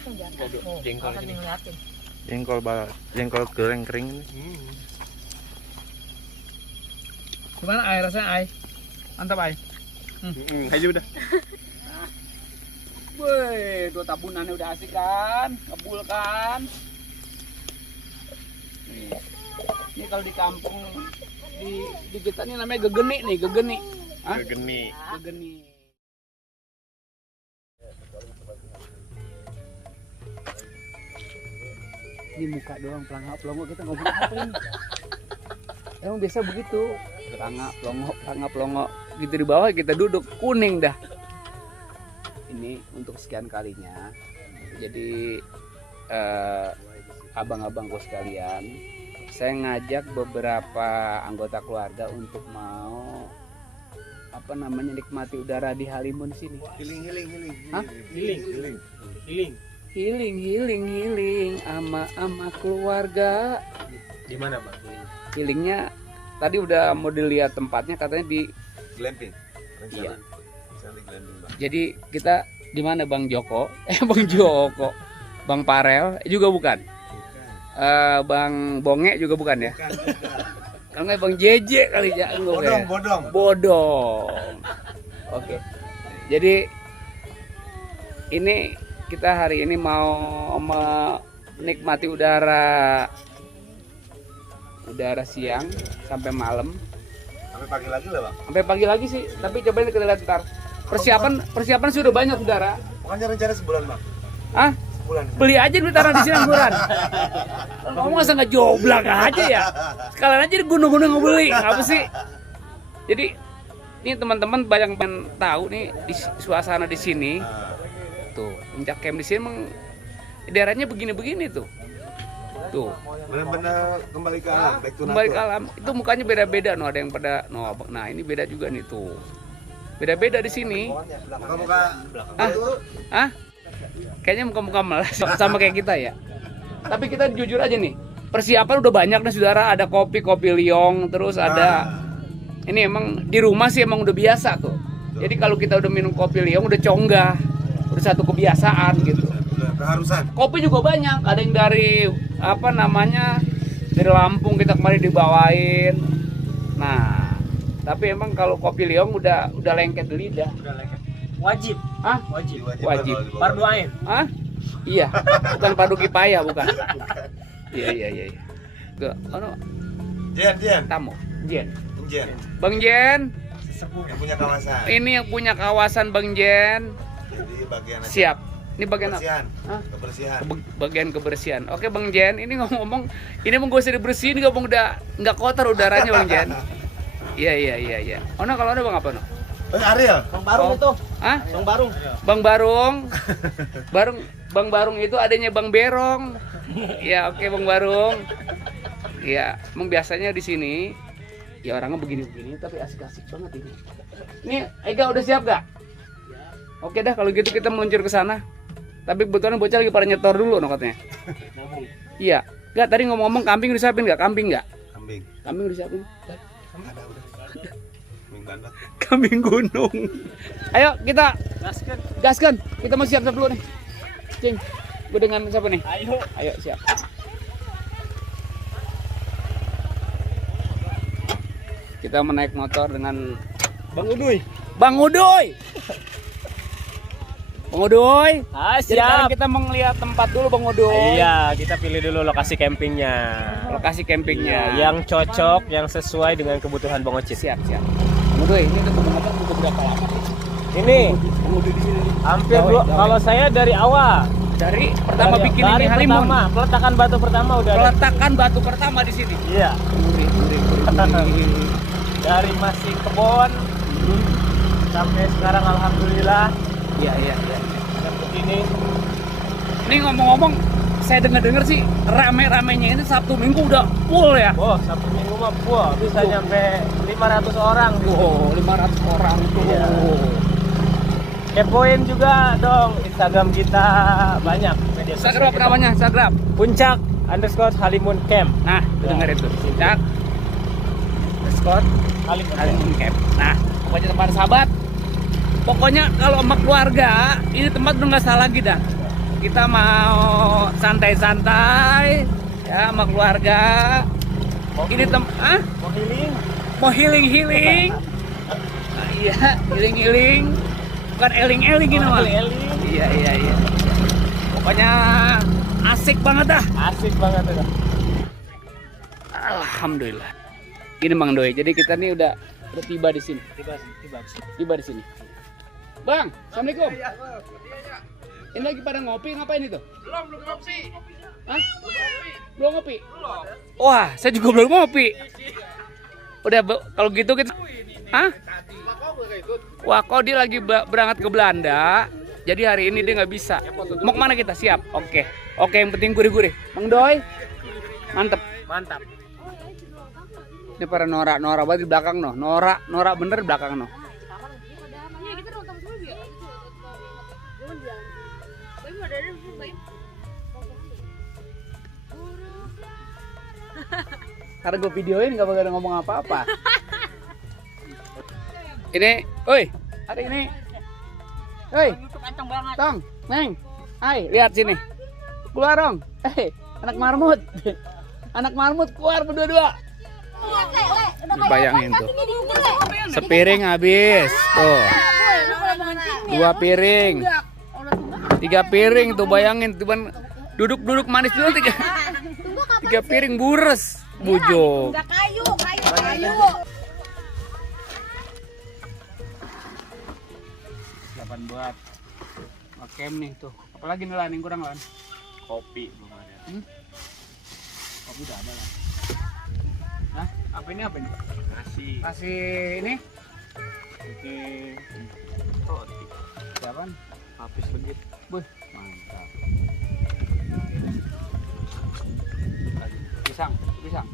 Langsung di atas. Jengkol Akan ini. ngeliatin. Jengkol goreng kering. Gimana Ai rasanya Ai? Mantap Ai. Ayo udah. Woi, dua tabunannya udah asik kan? Ngebul kan? Nih. Ini kalau di kampung di kita ini namanya gegeni nih, gegeni. Hah? Gegeni. Gegeni. Ini muka doang pelangak-pelongo kita ngobrol apa ini? Emang biasa begitu. Pelangak-pelongo gitu di bawah kita duduk kuning dah. Ini untuk sekian kalinya. Jadi abang-abangku sekalian, saya ngajak beberapa anggota keluarga untuk mau nikmati udara di Halimun sini. Healing. Hah? Healing ama keluarga. Di mana, Bang? Healingnya tadi udah mau dilihat tempatnya, katanya di Glamping. Iya. Di glamping, Bang. Jadi kita di mana Bang Joko? Bang Joko. Bang Parel juga bukan. Bang Bonge juga bukan ya? Bukan. Kalau nggak Bang Jeje kali ya? Bodong. Oke. Jadi ini kita hari ini mau menikmati udara siang sampai malam. Sampai pagi lagi lah, Bang. Sampai pagi lagi sih, tapi cobain kita lihat ntar. Persiapan sudah banyak saudara. Bukannya rencana sebulan, Bang? Ah, Sebulan. beli aja duit tanah di sini angguran. Kamu masa nggak joblak aja ya? Sekalian aja di gunung-gunung ngebeli, apa sih? Jadi ini teman-teman banyak pengen tahu nih di suasana di sini. Tuh, puncak camp di sini emang daerahnya begini-begini tuh. Tuh. Benar-benar kembali ke alam, back to Kembali ke nature. alam. Itu mukanya beda-beda, no, ada yang pada nah ini beda juga nih tuh. Beda-beda di sini. Muka-muka Ah? Kayaknya muka-muka melas sama kayak kita ya. Tapi kita jujur aja nih. Persiapan udah banyak nih saudara, ada kopi liong, terus ada ini emang di rumah sih emang udah biasa tuh. Jadi kalau kita udah minum kopi liong udah conggah. Udah satu kebiasaan gitu. udah keharusan. Kopi juga banyak, ada yang dari dari Lampung kita kemarin dibawain. Nah, tapi emang kalau kopi liong udah lengket di lidah. Wajib. Hah? Wajib. Wajib. Fardu ain. Hah? Iya, bukan padu kipaya bukan. Iya. Tuh, Jen. tamu, Jen. Bang Bang Jen, yang punya kawasan. ini yang punya kawasan Bang Jen. Jadi bagian Siap. Ini bagian apa? kebersihan. Hah? Kebersihan. Bagian kebersihan. Oke Bang Jen, ini ngomong ini emang gak usah dibersihin, gak udah nggak kotor udaranya Bang Jen. Iya. Oh no, kalau ada Bang apa no? Ariel. Bang Barung itu. Hah? Bang Barung. Bang Barung. Bang Barung itu adanya Bang Berong. Ya oke Bang Barung. Ya, emang biasanya di sini ya orangnya begini-begini tapi asik-asik banget ini. Nih, Ega udah siap gak? Oke dah kalau gitu kita meluncur ke sana. Tapi kebetulan bocah lagi pada nyetor dulu no katanya. Iya. Gak tadi ngomong-ngomong kambing disiapin gak? Kambing udah disiapin? Ada udah. Kambing bandot. Kambing gunung. Ayo kita gaskan. Kita mau siap-siap dulu nih. Cing, gue dengan siapa nih? Ayo siap. Kita menaik motor dengan Bang Uduy. Bang Udoy. Ah, Jadi sekarang siap. kita mau ngeliat tempat dulu Bang Udoy. Iya, kita pilih dulu lokasi campingnya. Lokasi campingnya. Yang cocok, yang sesuai dengan kebutuhan Bang Ocit. Siap. Bang Udoy, ini udah ngomong udah berapa lama sih? Ini Bang Udoy di sini. hampir Jauh. kalau saya dari awal. Dari pertama Dari- bikin dari ini Halimun. pertama, peletakan batu pertama udah ada. Peletakan batu pertama di sini. Iya. Dari masih kebon sampai sekarang alhamdulillah Iya. yang begini. Ini ngomong-ngomong, saya dengar sih rame-ramenya ini Sabtu Minggu udah full ya. Oh, Sabtu Minggu mah wah, bisa nyampe 500 orang. Wow, 500 orang tuh. Iya. Kepoin juga dong Instagram kita, banyak media sosial Instagram apa kita. namanya? Instagram. Puncak_Halimun Camp. Nah, dengar itu. Puncak Scott Halimun Camp. Nah, pokoknya teman sahabat. Pokoknya kalau sama keluarga, ini tempat udah nggak salah lagi dah. kita mau santai-santai ya sama keluarga. Ini mau healing. Nah, iya, healing. Bukan eling-eling ini mah. Iya. Pokoknya asik banget dah. Asik banget itu. Alhamdulillah. Gini Bang Doi. Jadi kita nih udah tiba di sini. Tiba di sini. Bang, assalamualaikum. Ini lagi pada ngopi ngapain itu? Belum ngopi. Hah? Belum ngopi? Belum. Wah, saya juga belum ngopi. Udah kalau gitu kita. Hah? Wah, kok dia lagi berangkat ke Belanda. Jadi hari ini dia nggak bisa. Mau kemana kita? Siap. Oke, yang penting gurih-gurih. Bang Doi, mantep. Ini para norak banget di belakang noh. Norak bener di belakang noh. Karena gue videoin gak bakal ngomong apa-apa. Ini, oi, hari ini, oi, Tong, Neng, hai, lihat sini, keluar dong, anak marmut keluar berdua-dua. Bayangin tuh, sepiring habis, tuh, 2 piring, 3 piring tuh bayangin, tuh duduk manis dulu 3 piring bures, bujung. Kayu. 8 buat makem nih tuh. Apalagi nih Lan yang kurang Lan? Kopi belum ada. Kopi udah ada Lan. Nah, apa ini? Nasi. Kasih ini? Oke. Roti. Siapa? Habis begitu. Buh, mantap. Pisang. Pisang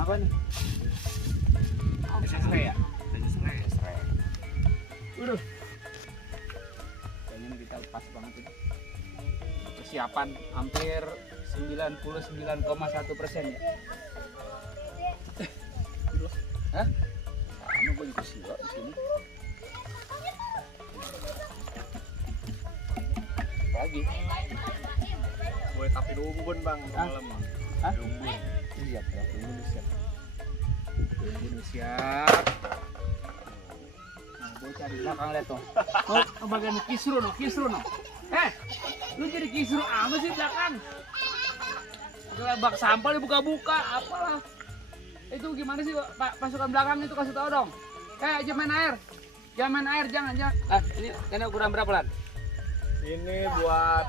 apa nih? Serai ya? Serai. Udah. Kayaknya kita pas banget ini. Persiapan hampir 99,1% ya. Hah? Sama gue juga sih di sini. Lagi. Gue tapi rumbun bang malam. Hah? Rumbun. Siap. Udah siap. Nah, gue cari belakang lihat tuh. Oh, bagian kisru no. Lu jadi kisru apa sih belakang? Pakai bak sampah dibuka-buka, apalah. Itu gimana sih Pak pasukan belakang itu kasih tahu dong. Jangan main air, jangan. Ini ukuran berapa Lan? Ini buat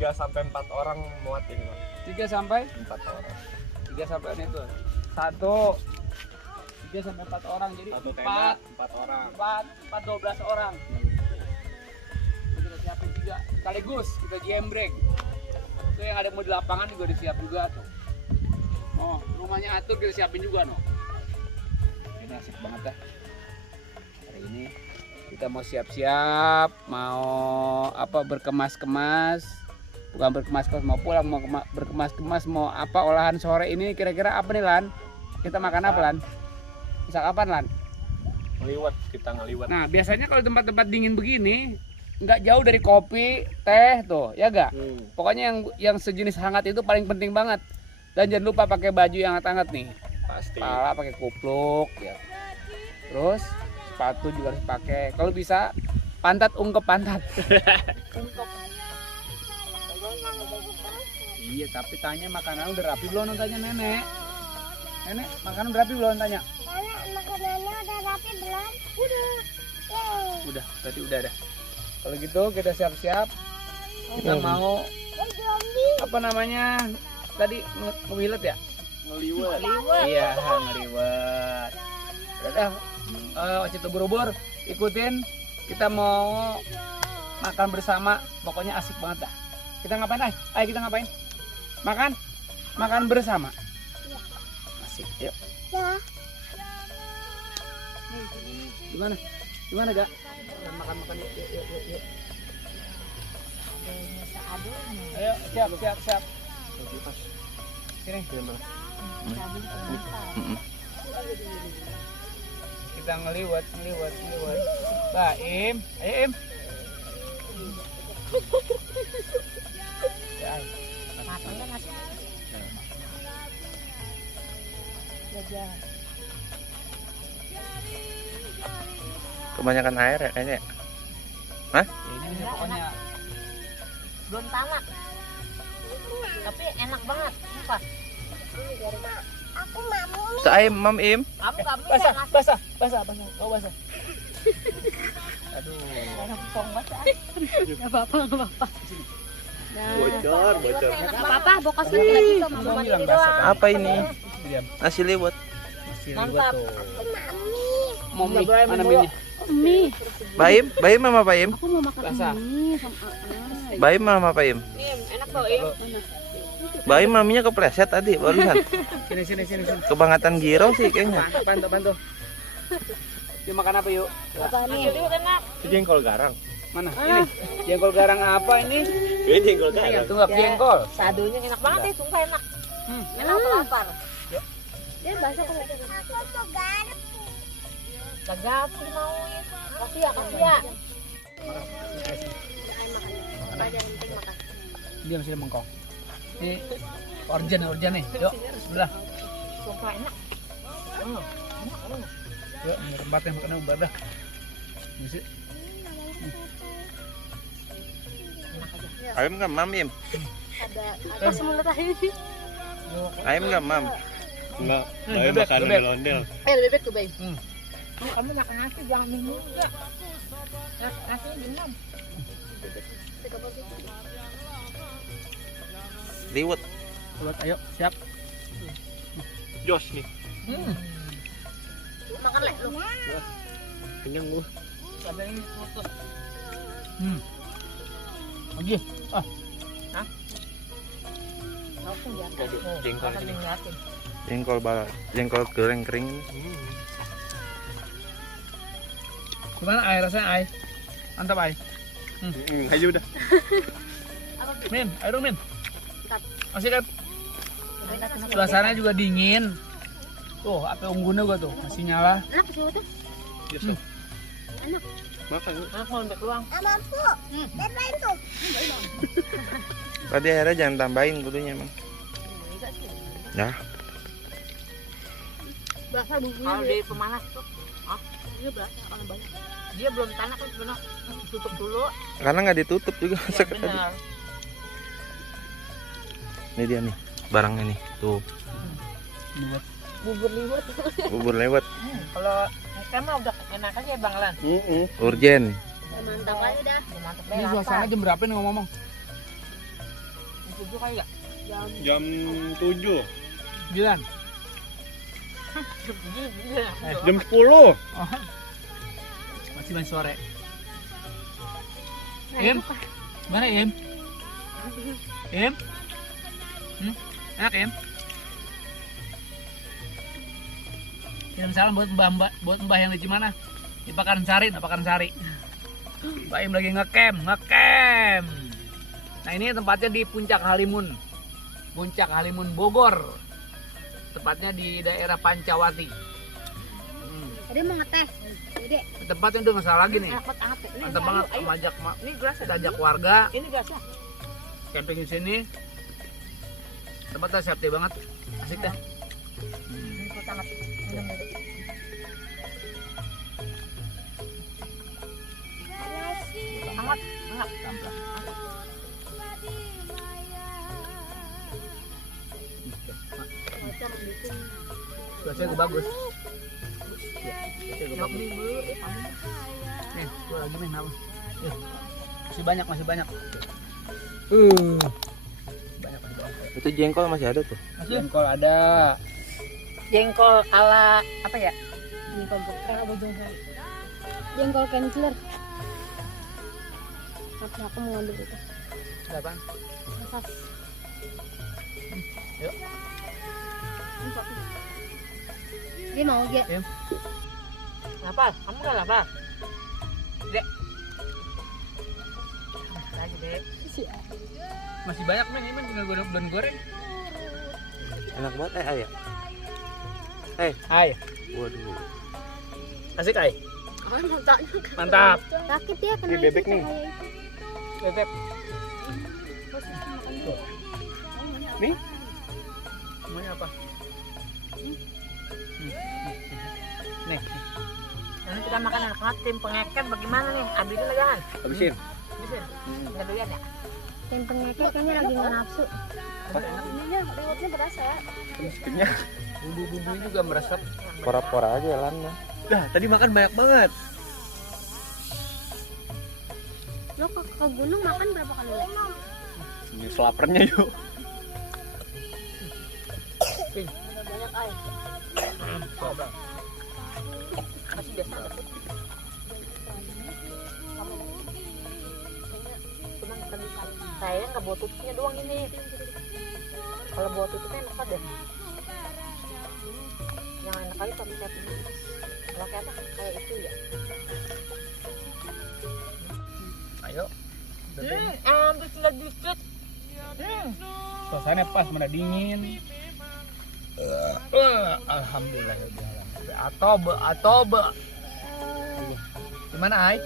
3 sampai 4 orang muat ini bang. 3 sampai 4 orang. 3 sampai ini tuh. 3 sampai 4 orang jadi 1 4 orang. 12 orang. Kita siapin 3 sekaligus kita jembreng. Itu yang ada mau di lapangan juga disiap juga tuh. Oh, rumahnya atur kita siapin juga no. Ini asik banget dah. Hari ini kita mau siap-siap, mau apa berkemas-kemas. Bukan berkemas-kemas mau pulang, mau berkemas-kemas mau apa olahan sore ini kira-kira apa nih Lan? Kita makan apa Lan? Bisa kapan Lan? Kita ngeliwat. Nah biasanya kalau tempat-tempat dingin begini nggak jauh dari kopi, teh tuh, ya gak? Pokoknya yang sejenis hangat itu paling penting banget. Dan jangan lupa pakai baju yang hangat-hangat nih. Pasti. Kepala pakai kupluk ya. Terus sepatu juga harus pakai. Kalau bisa pantat ungkep pantat. Iya, tapi tanya makanan udah rapi belum tanya nenek. Nenek, makanan udah rapi belum tanya? Makanannya udah rapi belum? Udah, berarti udah dah. Kalau gitu kita siap-siap. Kita mau apa namanya? Tadi ngewilet ya? Ngeliwat. Iya, ngeliwat. Udah, Ocit ubur-ubur, ikutin. Kita mau makan bersama. Pokoknya asik banget dah. Kita ngapain, Ayo kita ngapain? Makan bersama. Asik, yuk. Ya. Gimana Gak? Makan yuk. Ayo, siap. Sini. Kita ngeliwat. Baim, ayo Im. aja. Kebanyakan air ya kayaknya. Hah? Ini pokoknya Belum tamat. Tapi enak banget. Sumpah. Aku mau nih. Tuh ayam Mam Im. Kamu gak bisa ngasih. basah. Oh basah. Aduh. Enak pong basah. Gak apa-apa, gak apa-apa. Bocor. Gak apa-apa, bokas lagi kok mama mandi doang. Apa ini? Nasi liwet. Mantap. Mau mie, mana mie? Mie, Baim sama Baim. aku mau makan Basah. mie sama Aa. Baim sama Baim. Enak tau Im. Baim maminya kepleset tadi barusan. Sini. Kebangetan giro sih kayaknya. Bantu. Yuk makan apa yuk? Apa nih? Enak. Itu jengkol garang. Mana? Ini. Jengkol garang apa ini? Ini jengkol garang. Tunggak jengkol. Sadunya enak banget ya, sumpah enak. Enak apa lapar? Dia basah kok. Aku tuh garap. Gagap mau ya. Kasih ya. Dia masih mengkong. Ini organ nih. Yuk, sebelah. Sumpah enak. Yuk, ini tempatnya makan udah. Misi. Ayam nggak Mam Im? Ada semua tadi. Ayam nggak Mam? Enggak, bebek, makan bebek. ondel-ondel. Bebek tuh, Bay. Hmm. Kamu makan nasi jangan minum juga. Nasinya minum. Liwet. Buat ayo, siap. Jos nih. Makan lek lu. Kenyang gua. Ada ini putus. Lagi. Langsung ya. Jengkol Makan sini. ngeliatin. Jengkol kering ini. Gimana ay rasanya ay? Mantap ay. Aja udah. Min, ayo dong Min. Mantap. Masih kan? Suasananya juga dingin. Tuh, api unggunnya gua tuh masih nyala. Enak sih itu. Yes. Makan. Enak mau untuk luang. Mampu. Bermain tuh. Tadi airnya jangan tambahin kudunya emang. Ya. Berasa bumbunya. Kalau di pemanas tuh. Dia berasa kalau banyak. Dia belum tanak kan sebenarnya. Tutup dulu. Karena nggak ditutup juga Ya, masak tadi. benar. Ini dia nih barangnya nih. Tuh Bubur liwet. bubur lewat. Kalau kita mah udah enak aja ya Bang Lan. Urgen. Mantap aja dah. Mantap Ini suasana jam berapa nih ngomong? Tujuh kali ya? Jam 7. 9. Jam 10. Masih sore. Im? Mana Im? Im? Enak Im? Kirim salam buat mbah yang di Cimana. Di Pakansari. Mbak Im lagi ngecamp. Nah ini tempatnya di Puncak Halimun Bogor. Tepatnya di daerah Pancawati. Tadi mau ngetes. Jadi Tempatnya udah nggak salah lagi nih. enak banget. Mantap banget. Ini gelas Kita ajak warga Ini gelasnya. camping di sini. Tempatnya safety banget. Asik dah. Ini sangat minum dulu. Hangat. Tamplah. Cuaca juga bagus. Cuaca juga bagus. Nih, gua lagi nih apa? Masih banyak. Banyak. Itu jengkol masih ada tuh. Jengkol ada. Jengkol ala apa ya? Jengkol geprek apa jengkol? Jengkol kencler. Tapi aku mau ngambil itu. Ada apaan? Nafas. Yuk. Dia mau dia. Lapar? Kamu nggak lapar? Dek. Lagi dek. Masih banyak men, ini tinggal goreng. Enak banget ayam. Hai, Waduh. asik ai. Mantap. Mantap. Sakit ya kena Ini bebek nih. Bebek. Nih. Namanya apa? Nih. Nanti kita makan anak-anak tim pengeket bagaimana nih? Habisin lah jangan. Habisin. Habisin. Nggak doyan ya? Tim pengeket kayaknya lagi nggak nafsu. Ininya rewardnya berasa. Mestinya Bumbu-bumbunya juga meresap. pora-pora aja lannya. Dah, tadi makan banyak banget. Lo ke gunung makan berapa kali? Le? Ini selapernya yuk. Banyak air. Masih biasa. Cuman saya nggak bawa tutupnya doang ini. Kalau bawa tutupnya enak ada. Yang enak kali pakai kayak ini. Kalau kayak apa? Kayak itu ya. Ayo. Ambil sedikit. Suasana pas, mana dingin. Alhamdulillah. Atobe. Gimana, Ai?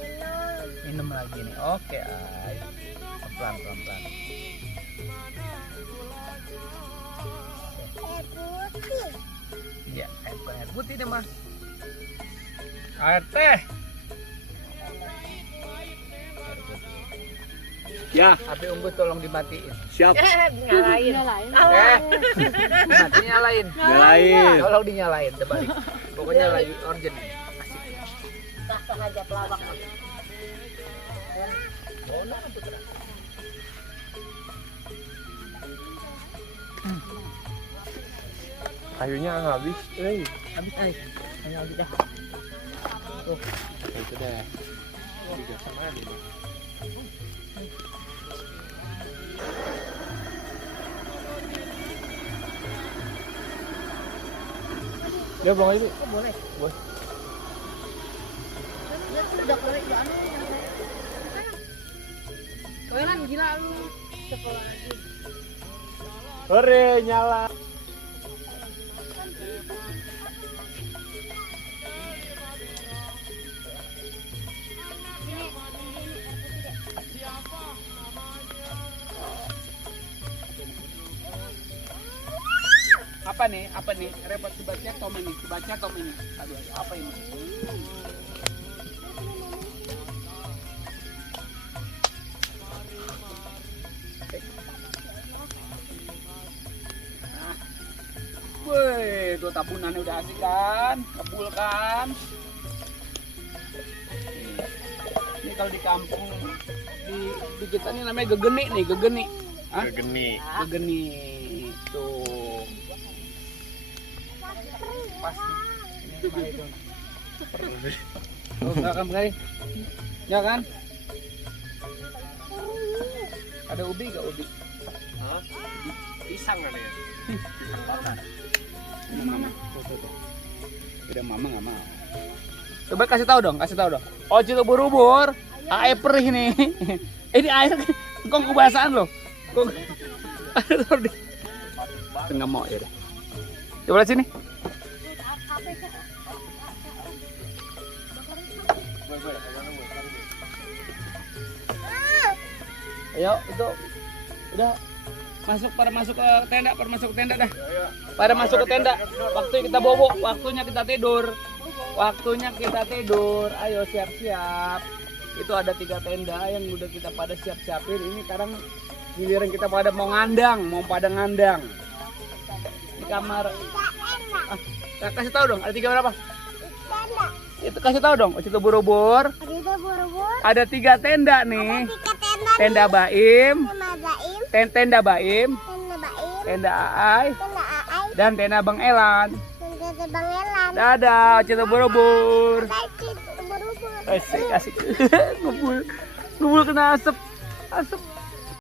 Minum lagi nih. Oke, Ai. Pelan. Iya, air putih deh, mah. Air teh. Ya, HP unggu tolong dimatiin. siap. Nyalain. Mati nyalain. Nyalain. Tolong dinyalain, terbalik. Pokoknya lagi urgent. Sah aja pelawak. Kayunya habis. Habis air. Hanya habis dah. Itu deh. Juga sama nih. Dia buang aja. Boleh. Udah korek juga anu. Koelan gila lu. Sekolah lagi. Hore, nyala. Apa nih? Repot sebacanya Tom ini. Aduh, apa ini? Wih, tuh tabunannya udah asik kan? Kebul kan? Ini kalau di kampung di kita ini namanya gegeni nih, gegeni. Hah? Gegeni. Gegeni tuh. Pas. Ini mah itu. Tuh, enggak kan kali? Ya kan? Ada ubi gak ubi? Hah? Pisang ada ya? Pisang bakar. Mama. Tuh. Udah mama nggak mau. Coba kasih tahu dong. Oh, Cibubur, air perih nih. Ini air kok kebiasaan loh. Kok nggak mau ya udah. Coba lihat sini. Ayo, itu udah pada masuk ke tenda dah. Pada masuk ke tenda. Waktunya kita bobo, waktunya kita tidur. Ayo siap-siap. Itu ada 3 tenda yang udah kita pada siap-siapin. Ini sekarang giliran kita pada mau pada ngandang. Di kamar. Kasih tahu dong, ada 3 berapa? Itu kasih tahu dong, itu Borobudur. Ada 3 tenda nih. Tenda Baim, tenda Baim, tenda Aai, dan tenda Bang Elan. Dadah, Cita Borobudur. Asik. Ngumpul kena asap.